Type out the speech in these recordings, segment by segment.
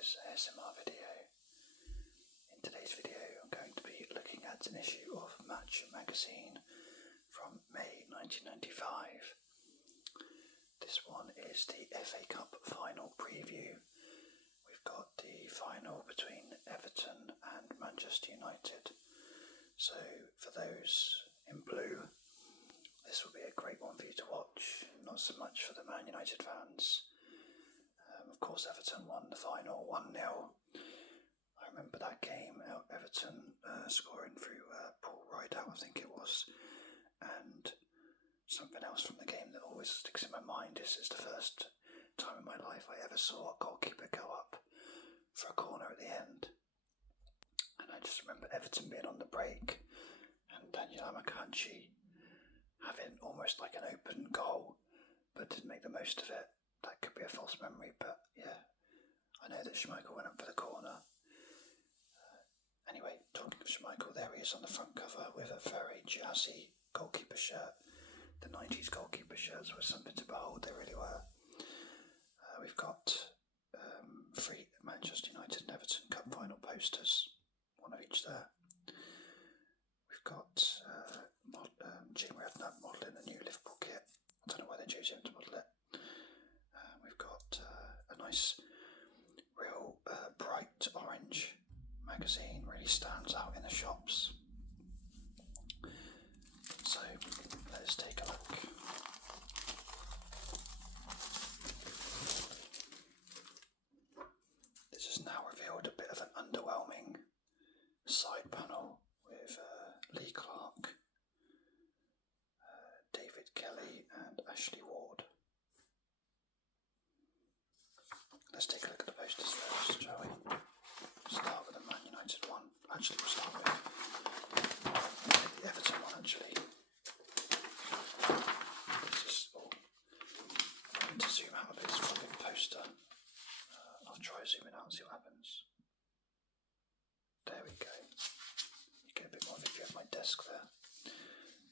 this ASMR video. In today's video I'm going to be looking at an issue of Match magazine from May 1995. This one is the FA Cup final preview. We've got the final between Everton and Manchester United. So for those in blue, this will be a great one for you to watch, not so much for the Man United fans. Of course, Everton won the final 1-0. I remember that game, Everton scoring through Paul Rideout, I think it was. And something else from the game that always sticks in my mind is it's the first time in my life I ever saw a goalkeeper go up for a corner at the end. And I just remember Everton being on the break and Daniel Amokachi having almost like an open goal, but didn't make the most of it. That could be a false memory, but yeah, I know that Schmeichel went up for the corner. Anyway, talking of Schmeichel, there he is on the front cover with a very jazzy goalkeeper shirt. The 90s goalkeeper shirts were something to behold, they really were. We've got 3 Manchester United and Everton Cup final posters, one of each there. We've got Jim Redknapp modelling a new Liverpool kit. I don't know why they chose him to model it. We've got a nice, real bright orange magazine, really stands out in the shops. So let's take a look. This has now revealed a bit of an underwhelming side panel with Lee Clark, David Kelly and Ashley Ward. Let's take a look at the posters first, shall we? Start with the Man United one. Actually, we'll start with the Everton one, actually. I need to zoom out a bit, it's quite a big poster. I'll try zooming out and see what happens. There we go. You get a bit more of a view of my desk there.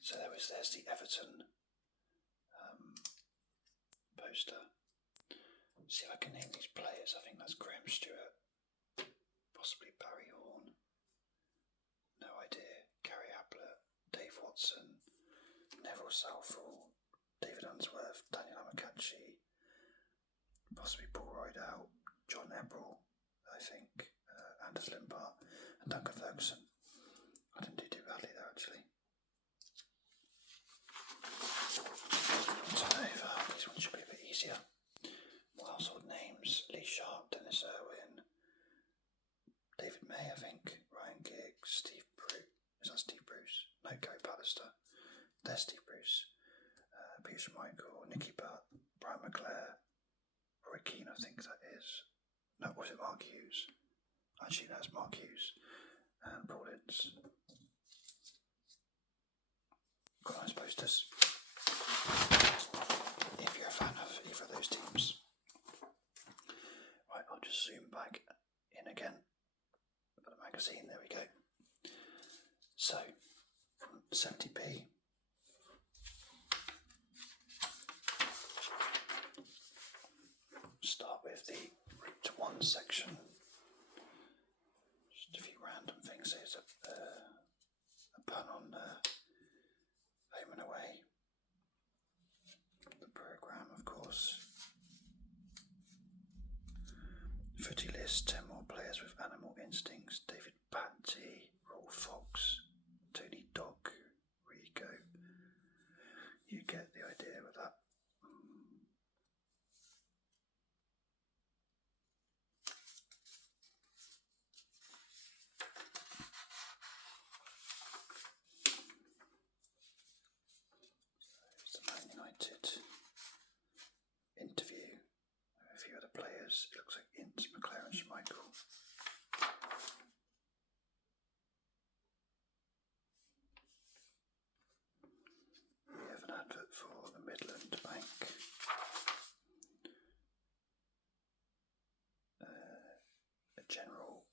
So there's the Everton poster. See if I can name these players. I think that's Graham Stewart, possibly Barry Horn, no idea, Gary Ablett, Dave Watson, Neville Southall, David Unsworth, Daniel Amokachi, possibly Paul Rideout, John Ebrell, I think, Anders Limpart and Duncan Ferguson. I didn't do too badly there, actually. Turn over, this one should be a bit easier. More household names: Lee Sharp, Dennis Irwin, David May, I think, Ryan Giggs, Steve Bruce. Is that Steve Bruce? No, Gary Pallister. There's Steve Bruce. Peter Schmeichel, Nicky Butt, Brian McClare, Roy Keane, I think that is. No, was it Mark Hughes? Actually, that's Mark Hughes. And Paul Ince. Got nice posters. If you're a fan of either of those teams. Right, I'll just zoom back in again for the magazine. There we go. So, 70p. Start with the Route 1 section. Just a few random things. There's a pun on Home and Away. The programme, of course. Footy list: 10 more players with animal instincts: David Batty, Rolf Fox, Tony Dog, Rico. You get the idea with that. It's the Man United interview. A few other players. It looks like Ince, McClare and Schmeichel. We have an advert for the Midland Bank. A general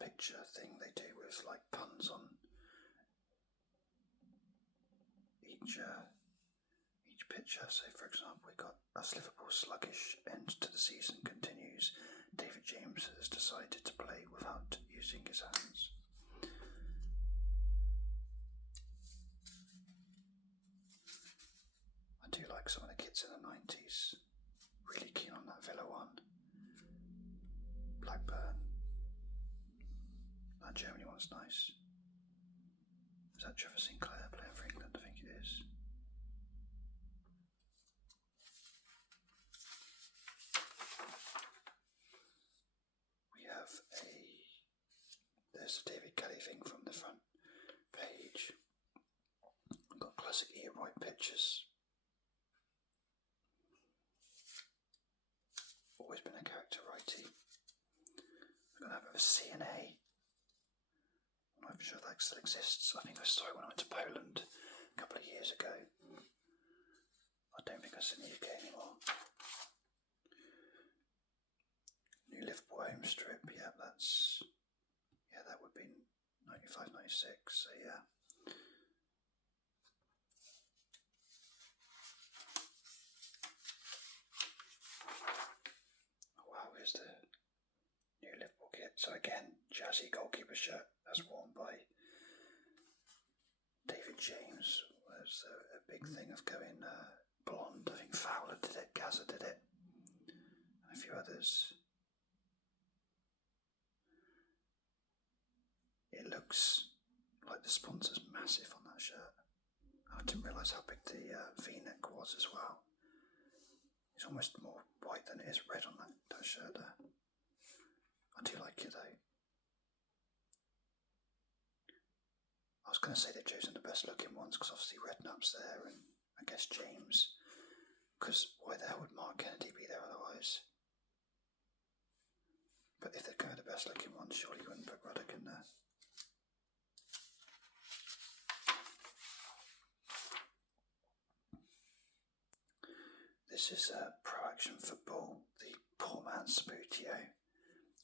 picture thing they do with like puns on each picture. So for example, we got "As Liverpool's sluggish end to the season continues, David David James has decided to play without using his hands. I do like some of the kits in the 90s. Really keen on that Villa one. Blackburn. That Germany one's nice. Is that Trevor Sinclair playing for England? I think it is. There's a David Kelly thing from the front page. We've got classic Ian Wright pictures. Always been a character righty. We're going to have a C&A. I'm not even sure if that still exists. I think I saw it when I went to Poland a couple of years ago. I don't think it's in the UK anymore. New Liverpool home strip, yeah, that would be 95, 96, so yeah. Oh wow, here's the new Liverpool kit. So again, jazzy goalkeeper shirt, that's worn by David James. There's a big thing of going blonde. I think Fowler did it, Gazza did it, and a few others. It looks like the sponsor's massive on that shirt. I didn't realise how big the V-neck was as well. It's almost more white than it is red on that shirt there. I do like it though. I was going to say they've chosen the best looking ones because obviously Redknapp's there and I guess James. Because why the hell would Mark Kennedy be there otherwise? But if they're going to the best looking ones, surely you wouldn't put Ruddock in there. This is Pro Action Football, the poor man's Sabutio.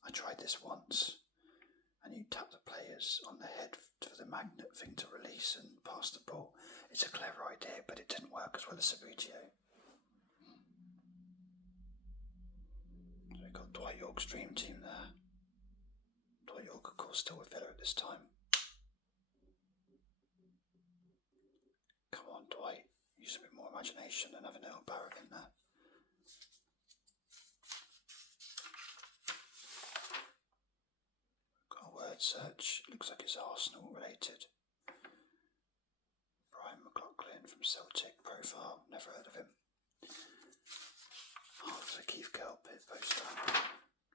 I tried this once, and you tap the players on the head for the magnet thing to release and pass the ball. It's a clever idea, but it didn't work as well as Sabutio. So we've got Dwight York's dream team there. Dwight York, of course, still with Villa at this time. Come on, Dwight. Use a bit more imagination than having Earl Barrett in there. Got a word search. Looks like it's Arsenal related. Brian McLaughlin from Celtic profile. Never heard of him. Oh, the Keith Kelpit poster.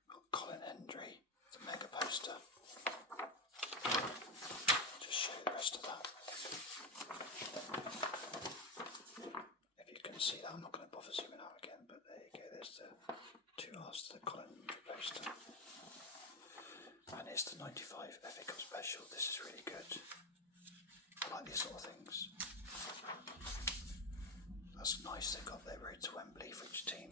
Got Colin Hendry, the mega poster. Just show you the rest of that. See that, I'm not going to bother zooming out again, but there you go, there's the two halves to the Colin poster. And it's the 95 FA Cup special. This is really good. I like these sort of things. That's nice, they've got their road to Wembley for each team.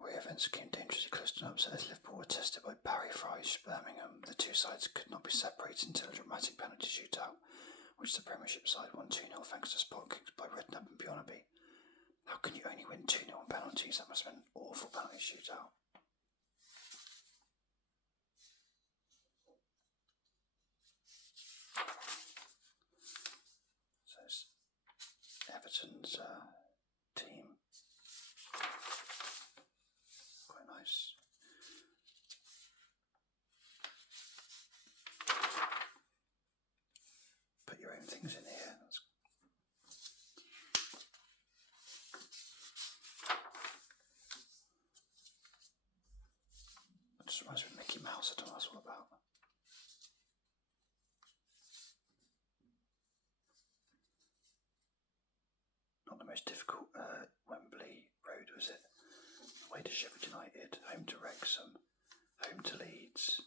Away events came dangerously close to an upset as Liverpool were tested by Barry Fry's Birmingham. The two sides could not be separated until a dramatic penalty shootout, which the Premiership side won 2-0 thanks to spot kicks by Redknapp and Bjornaby. How can you only win 2-0 on penalties? That must have been an awful penalty shootout. So it's Everton's team. Quite nice. Put your own things in here. That just reminds me of Mickey Mouse. I don't know what that's all about. Not the most difficult Wembley road, was it? Away to Sheffield United, home to Wrexham, home to Leeds,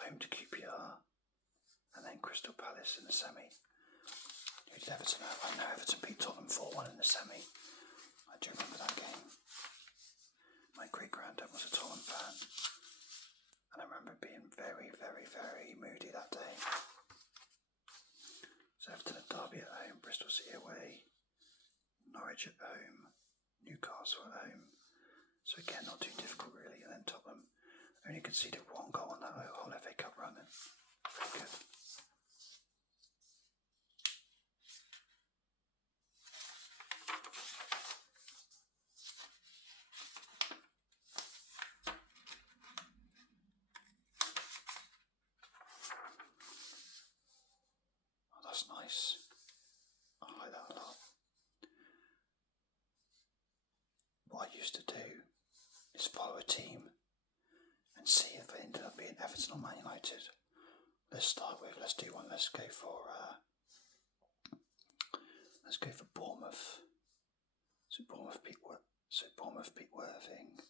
home to QPR, and then Crystal Palace in the semi. defeated Everton. I know Everton beat Tottenham 4-1 in the semi. I do remember that game. My great-granddad was a Tottenham fan, and I remember being very, very, very moody that day. So Everton at Derby at home, Bristol City away, Norwich at home, Newcastle at home. So again, not too difficult really. And then Tottenham only conceded 1 goal on that whole FA Cup run. Then pretty good. Oh, that's nice. I like that a lot. What I used to do is follow a team and see if it ended up being Everton or Man United. Let's do one. Let's go for Bournemouth. So Bournemouth beat Worthing.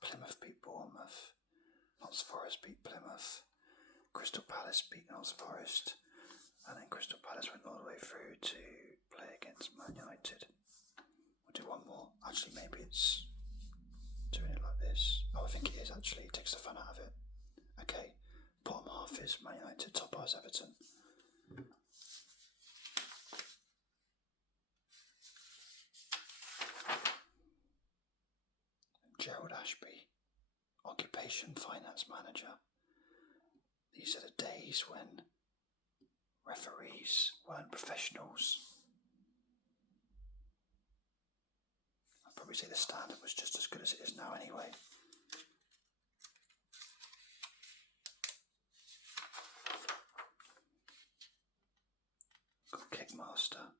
Plymouth beat Bournemouth. Notts Forest beat Plymouth. Crystal Palace beat Notts Forest. And then Crystal Palace went all the way through to play against Man United. We'll do one more. Actually, maybe it's doing it like this. Oh, I think it is actually. It takes the fun out of it. Okay, bottom half is Man United, top half is Everton. Gerald Ashby, occupation finance manager. These are the days when referees weren't professionals. I'd probably say the standard was just as good as it is now anyway. Got Kickmaster.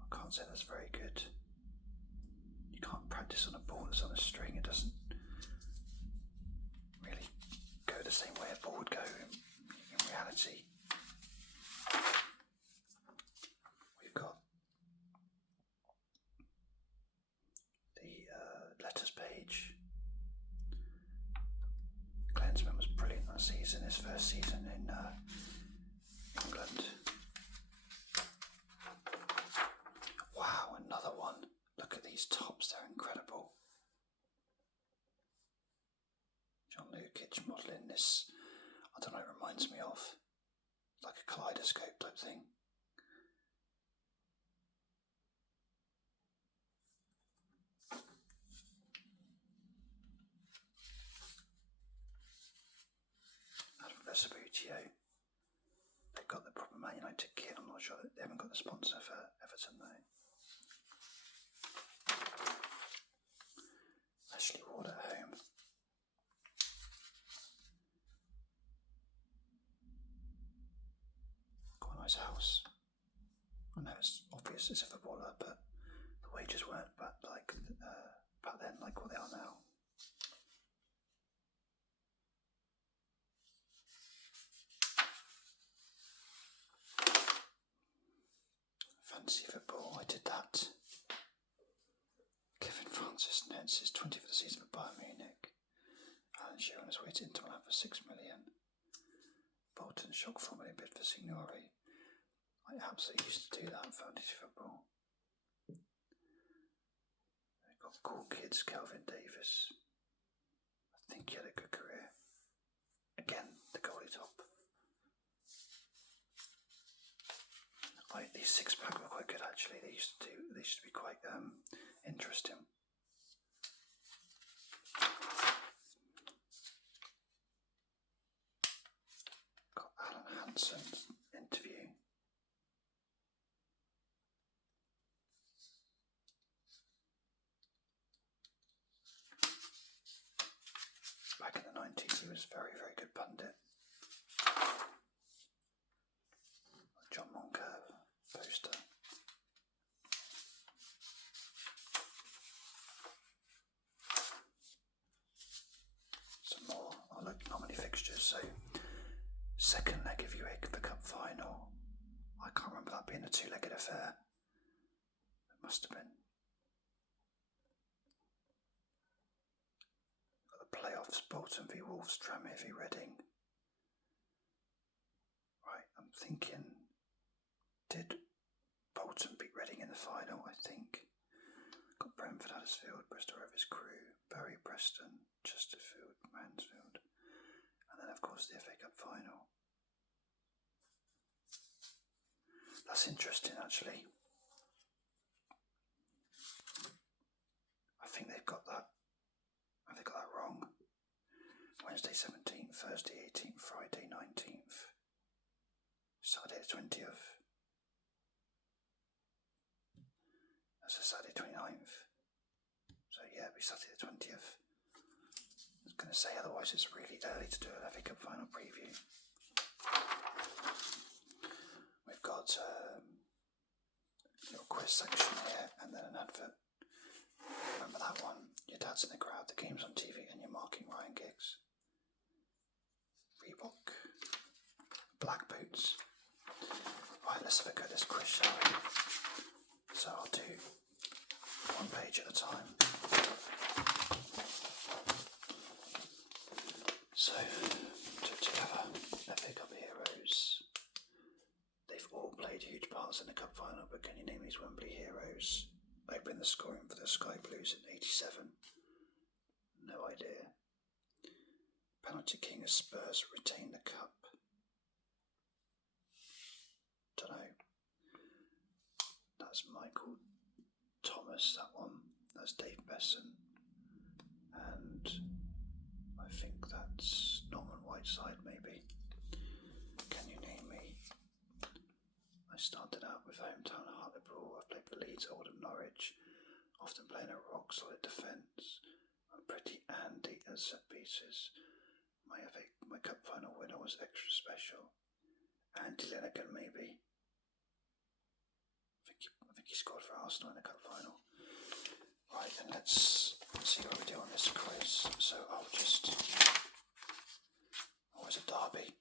I can't say that's very good. You can't practice on a ball that's on a string. It doesn't really go the same way a ball would go in reality. We've got the letters page. Klinsmann was brilliant that season, his first season in England. Wow, another one. Look at these tops, they're incredible. John Lukic modelling this, I don't know, it reminds me of like a kaleidoscope type thing. Adam Vespuccio. They've got the proper Man United kit. I'm not sure that they haven't got the sponsor for Everton though. Ashley Ward at home. Quite a nice house. I know it's obvious it's a footballer, but the wages weren't back then like what they are now. Fantasy football, I did that. Kevin Francis nets his 20th season for Bayern Munich. Alan Shearer on his way to Inter Milan for $6 million. Bolton shock 4 million bid for Signori. I absolutely used to do that in fantasy football. They've got cool kids, Kelvin Davis. I think he had a good career. Again, the goalie top. These 6-pack were quite good actually. They used to be quite interesting. Got Alan Hanson's interview. Back in the 90s, he was a very, very good pundit. John Moncur poster. Some more. Oh look, not many fixtures. So, second leg of UEFA Cup final. I can't remember that being a 2-legged affair. It must have been. Got the playoffs: Bolton v Wolves, Tranmere v Reading. thinking, did Bolton beat Reading in the final? I think. Got Brentford, Huddersfield, Bristol Rovers, Crewe, Bury, Preston, Chesterfield, Mansfield, and then of course the FA Cup final. That's interesting, actually. I think they've got that. Have they got that wrong? Wednesday 17th, Thursday 18th, Friday 19th, Saturday the 20th. That's a Saturday 29th. So yeah, it'll be Saturday the 20th. I was going to say, otherwise it's really early to do an FA Cup final preview. We've got a little quiz section here and then an advert. Remember that one? Your dad's in the crowd, the game's on TV, and you're marking Ryan Giggs. Reebok. Black boots. Right, let's have a go at this quiz, shall we? So I'll do one page at a time. So, together, FA Cup heroes. They've all played huge parts in the Cup final, but can you name these Wembley heroes? Open the scoring for the Sky Blues in 87. No idea. Penalty king as Spurs retain the cup. Dunno. That's Michael Thomas, that one. That's Dave Besson. And I think that's Norman Whiteside, maybe. Can you name me? I started out with hometown Hartlepool. I've played for Leeds, Oldham, Norwich, often playing a rock solid defence. I'm pretty handy at set pieces. My cup final winner was extra special. Andy Linegan, maybe. I think he scored for Arsenal in the cup final. Right, then let's see what we do on this quiz. So I'll just... Oh, it's a derby.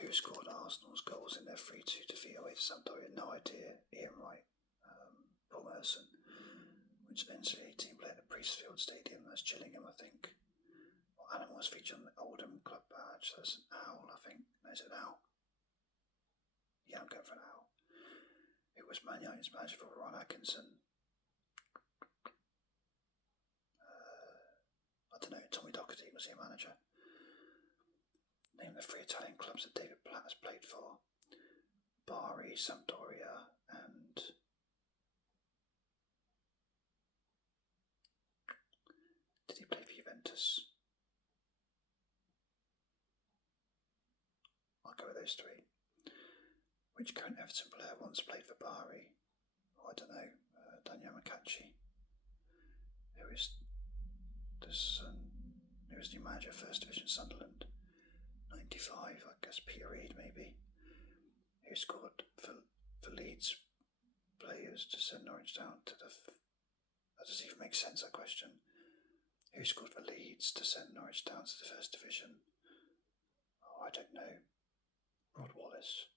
Who scored Arsenal's goals in their 3-2 defeat away to Sampdoria? No idea. Ian Wright, Paul Merson. Which NCAA team played at Priestfield Stadium? That's Gillingham, I think. What animal was featured on the Oldham club badge? That's an owl, I think. No, is it an owl? Yeah, I'm going for an owl. It was Man Utd's manager for Ron Atkinson. I don't know, Tommy Docherty was their manager. Name the 3 Italian clubs that David Platt has played for. Bari, Sampdoria, and... Did he play for Juventus? I'll go with those 3. Which current Everton player once played for Bari? Oh, I don't know. Daniel McCatchy. Who is new manager, First Division Sunderland? 95, I guess Peter Reid, maybe. Who scored for Leeds players to send Norwich down to the... That doesn't even make sense, that question. Who scored for Leeds to send Norwich down to the First Division? Oh, I don't know. Rod Wallace.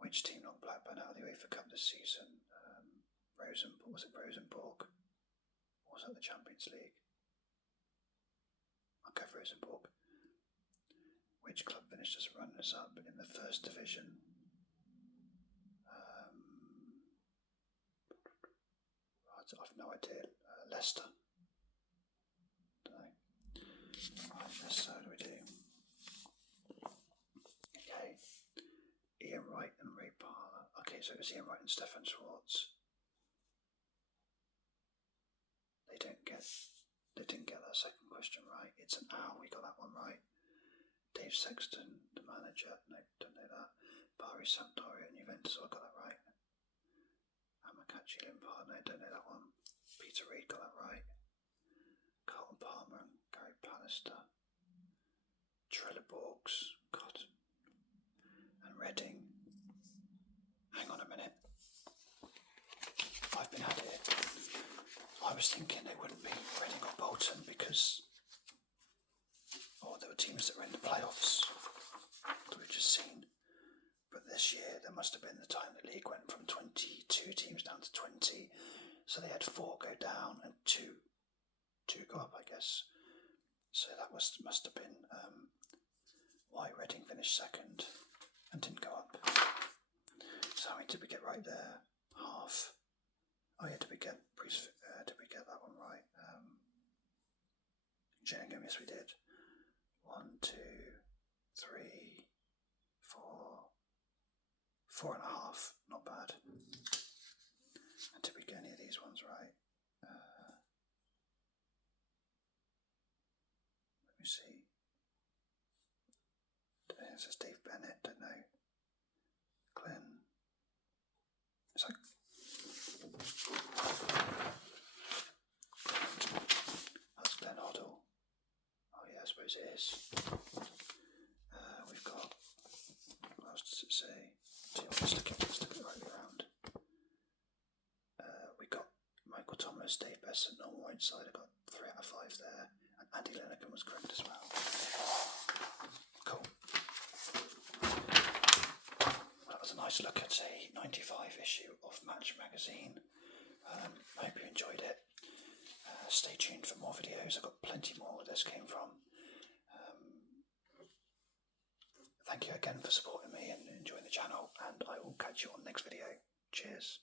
Which team knocked Blackburn out of the UEFA Cup this season? Rosenborg. Was it Rosenborg? Or was that the Champions League? I'll go for Rosenborg. Which club finished as runners-up in the First Division? I've no idea. Leicester. Don't know. Right, so what do we do? Okay. Ian Wright and Ray Parlour. Okay, so it was Ian Wright and Stefan Schwartz. They didn't get that second question right. It's an owl. We got that one right. Dave Sexton, the manager. No, don't know that. Bari, Sampdoria, and Juventus. I got that right. Amakachi Limpard. No, don't know that one. Peter Reid got that right. Carlton Palmer and Gary Pallister. Trelleborgs. God. And Reading. Hang on a minute. I've been at it. I was thinking it wouldn't be Reading or Bolton because there were teams that were in the playoffs that we've just seen. But this year there must have been the time the league went from 22 teams down to 20. So they had 4 go down and 2 go up, I guess. So that must have been why Reading finished second and didn't go up. So how many did we get right there? Half. Oh yeah, did we get that one right? Gillingham, yes we did. 1, 2, 3, 4, 4.5. Not bad. And did we get any of these ones right? Let me see. It says Dave Bennett, don't know. Glenn. It's like that's Glenn Hoddle. Oh yeah, I suppose it is. We've got, what else does it say? Let's look it right around. We got Michael Thomas, Dave Besson, normal right side. I got 3 out of 5 there. And Andy Linnegan was correct as well. Cool. That was a nice look at a 95 issue of Match magazine. I hope you enjoyed it. Stay tuned for more videos. I've got plenty more where this came from. Thank you again for supporting me and enjoying the channel, and I will catch you on the next video. Cheers.